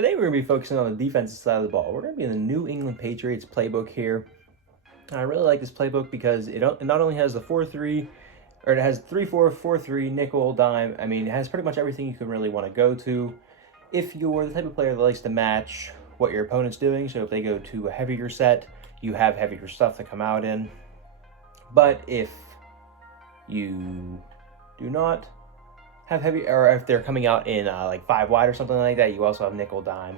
Today we're going to be focusing on the defensive side of the ball. We're going to be in the New England Patriots playbook here. And I really like this playbook because it not only has the 4-3, or it has 3-4, 4-3, nickel, dime. I mean, it has pretty much everything you could really want to go to if you're the type of player that likes to match what your opponent's doing. So if they go to a heavier set, you have heavier stuff to come out in. But if you do not have heavy, or if they're coming out in like 5 wide or something like that, you also have nickel, dime,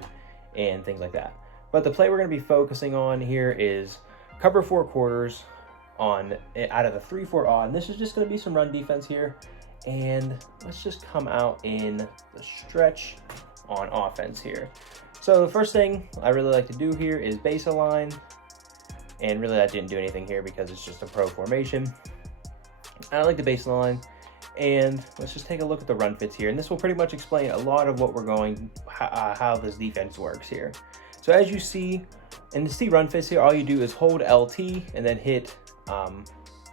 and things like that. But the play we're going to be focusing on here is cover 4 quarters on out of the 3-4 odd. And this is just going to be some run defense here. And let's just come out in the stretch on offense here. So the first thing I really like to do here is base align. And really I didn't do anything here because it's just a pro formation. I like the base line. And let's just take a look at the run fits here. And this will pretty much explain a lot of what we're going, how this defense works here. So as you see, in the C run fits here, all you do is hold LT and then hit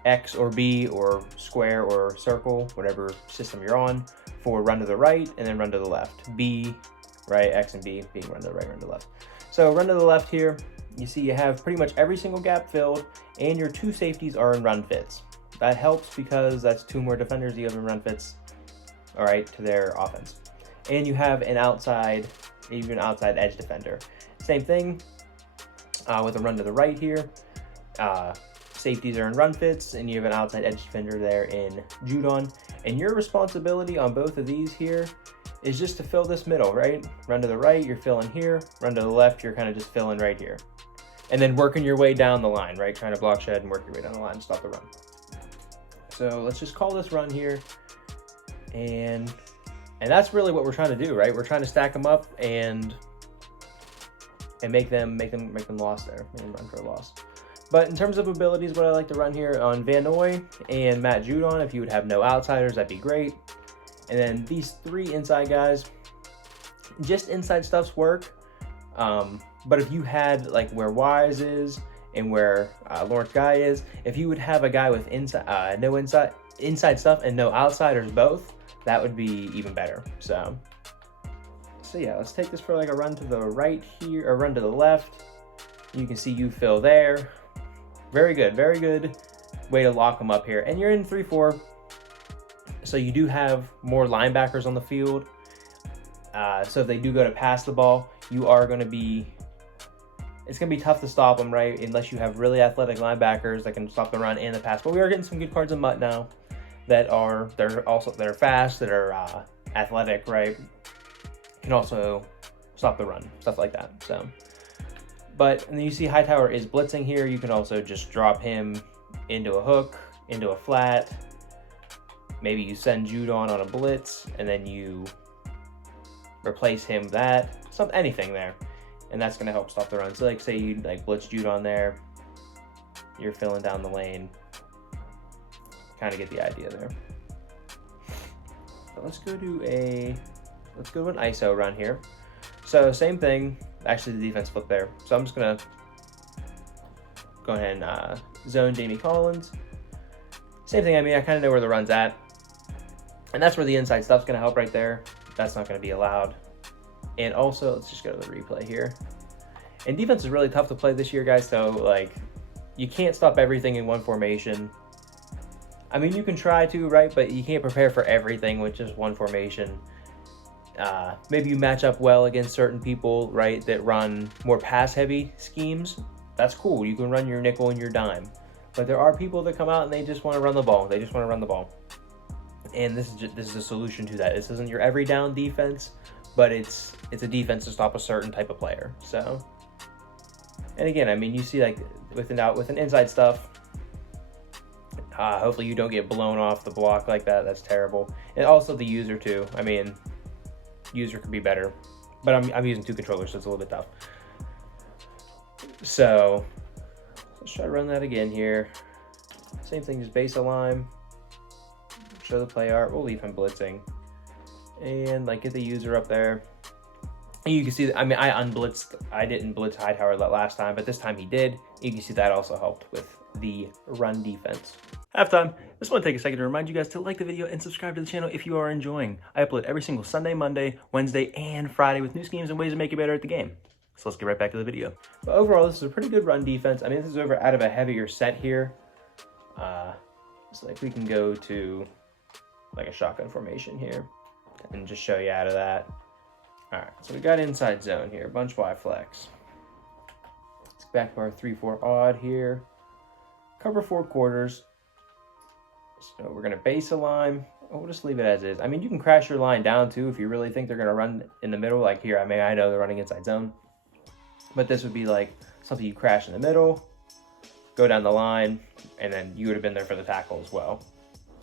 X or B or square or circle, whatever system you're on, for run to the right and then run to the left. B, right, X and B being run to the right, run to the left. So run to the left here, you see you have pretty much every single gap filled and your 2 safeties are in run fits. That helps because that's 2 more defenders you have in run fits, all right, to their offense. And you have an outside edge defender. Same thing with a run to the right here. Safeties are in run fits, and you have an outside edge defender there in Judon. And your responsibility on both of these here is just to fill this middle, right? Run to the right, you're filling here. Run to the left, you're kind of just filling right here. And then working your way down the line, right? Trying to block shed and work your way down the line and stop the run. So let's just call this run here, and that's really what we're trying to do, right? We're trying to stack them up and make them lost there, and run for a loss. But in terms of abilities, what I like to run here on Van Noy and Matt Judon, if you would have no outsiders, that'd be great. And then these 3 inside guys, just inside stuffs work. But if you had like where Wise is and where Lawrence Guy is, if you would have a guy with no inside stuff and no outsiders both, that would be even better. So yeah, let's take this for like a run to the right here, or run to the left. You can see you fill there. Very good way to lock them up here. And you're in 3-4, so you do have more linebackers on the field. So if they do go to pass the ball, it's going to be tough to stop them, right? Unless you have really athletic linebackers that can stop the run and the pass. But we are getting some good cards in Mutt now that are fast, that are athletic, right? Can also stop the run, stuff like that. So, but and then you see Hightower is blitzing here. You can also just drop him into a hook, into a flat. Maybe you send Judon on a blitz, and then you replace him with that. Anything there. And that's going to help stop the run. So like say you like blitz Judon there, you're filling down the lane. Kind of get the idea there. So let's go to an ISO run here. So same thing, actually the defense flipped there. So I'm just going to go ahead and zone Jamie Collins. Same thing, I mean, I kind of know where the run's at. And that's where the inside stuff's going to help right there. That's not going to be allowed. And also, let's just go to the replay here. And defense is really tough to play this year, guys. So, like, you can't stop everything in one formation. I mean, you can try to, right? But you can't prepare for everything with just one formation. Maybe you match up well against certain people, right, that run more pass-heavy schemes. That's cool. You can run your nickel and your dime. But there are people that come out and they just want to run the ball. They just want to run the ball. And this is a solution to that. This isn't your every down defense, but it's a defense to stop a certain type of player. So, and again, I mean, you see like with an inside stuff, hopefully you don't get blown off the block like that. That's terrible. And also the user too. I mean, user could be better, but I'm using 2 controllers, so it's a little bit tough. So let's try to run that again here. Same thing, just base align. Show the play art. We'll leave him blitzing. And like get the user up there. And you can see that, I mean, I didn't blitz Hightower that last time, but this time he did. You can see that also helped with the run defense. Halftime. Just want to take a second to remind you guys to like the video and subscribe to the channel if you are enjoying. I upload every single Sunday, Monday, Wednesday, and Friday with new schemes and ways to make you better at the game. So let's get right back to the video. But overall, this is a pretty good run defense. I mean, this is over out of a heavier set here. So like we can go to like a shotgun formation here and just show you out of that. All right, so we got inside zone here, bunch Y flex. Let's get back to our 3-4 odd here. Cover 4 quarters. So we're gonna base a line. We'll just leave it as is. I mean, you can crash your line down too if you really think they're gonna run in the middle. Like here, I mean, I know they're running inside zone, but this would be like something you crash in the middle, go down the line, and then you would have been there for the tackle as well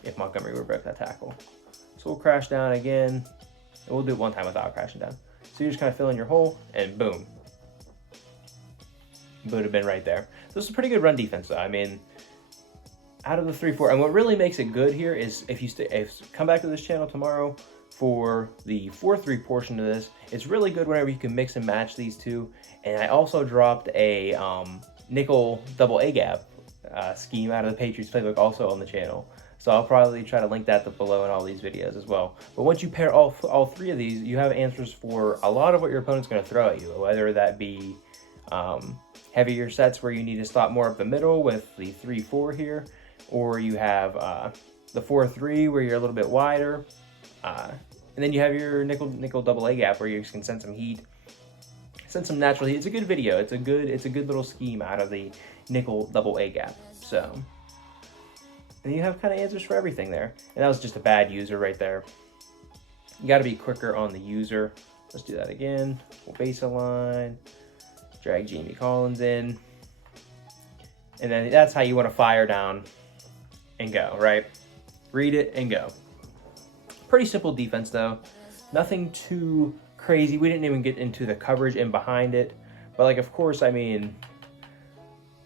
if Montgomery would break that tackle. So we'll crash down again, and we'll do it one time without crashing down. So you just kind of fill in your hole, and boom. Would have been right there. So this is a pretty good run defense though. I mean, out of the 3-4, and what really makes it good here is if you come back to this channel tomorrow for the 4-3 portion of this, it's really good whenever you can mix and match these two. And I also dropped a nickel double A gap scheme out of the Patriots playbook also on the channel. So I'll probably try to link that below in all these videos as well. But once you pair all 3 of these, you have answers for a lot of what your opponent's going to throw at you, whether that be heavier sets where you need to stop more up the middle with the 3-4 here, or you have the 4-3 where you're a little bit wider, and then you have your nickel double A gap where you can send some heat, send some natural heat. It's a good video. It's a good little scheme out of the nickel double A gap. So, and you have kind of answers for everything there. And that was just a bad user right there. You got to be quicker on the user. Let's do that again. We'll base a line, drag Jamie Collins in, and then that's how you want to fire down and go, right? Read it and go. Pretty simple defense though. Nothing too crazy. We didn't even get into the coverage in behind it. But like, of course, I mean,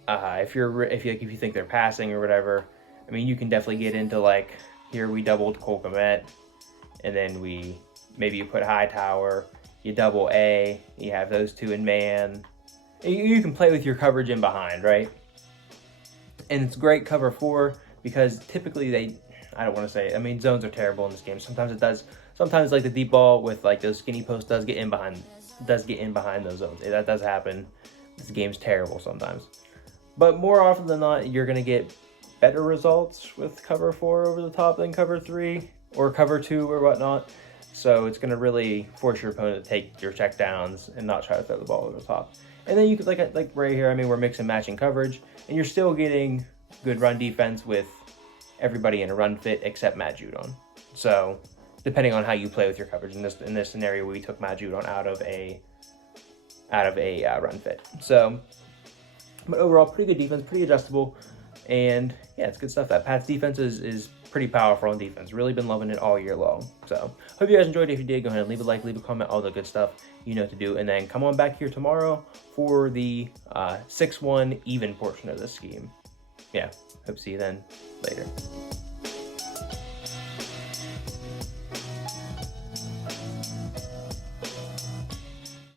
if you think they're passing or whatever, I mean, you can definitely get into like, here we doubled Cole Kmet, and then maybe you put Hightower, you double A, you have those two in man. You can play with your coverage in behind, right? And it's great cover 4 because typically I don't want to say, I mean, zones are terrible in this game. Sometimes it does. Sometimes like the deep ball with like those skinny posts does get in behind those zones. That does happen. This game's terrible sometimes. But more often than not, you're going to get better results with cover 4 over the top than cover 3 or cover 2 or whatnot. So it's going to really force your opponent to take your check downs and not try to throw the ball over the top. And then you could, like right here, I mean, we're mixing matching coverage, and you're still getting good run defense with everybody in a run fit except Matt Judon. So depending on how you play with your coverage, in this scenario, we took Matt Judon out of a run fit. So, but overall, pretty good defense, pretty adjustable, and yeah, it's good stuff. That Pats defense is pretty powerful on defense. Really been loving it all year long. So hope you guys enjoyed it. If you did, go ahead and leave a like, leave a comment, all the good stuff. You know what to do. And then come on back here tomorrow for the 6-1 even portion of this scheme. Yeah, hope to see you then. Later.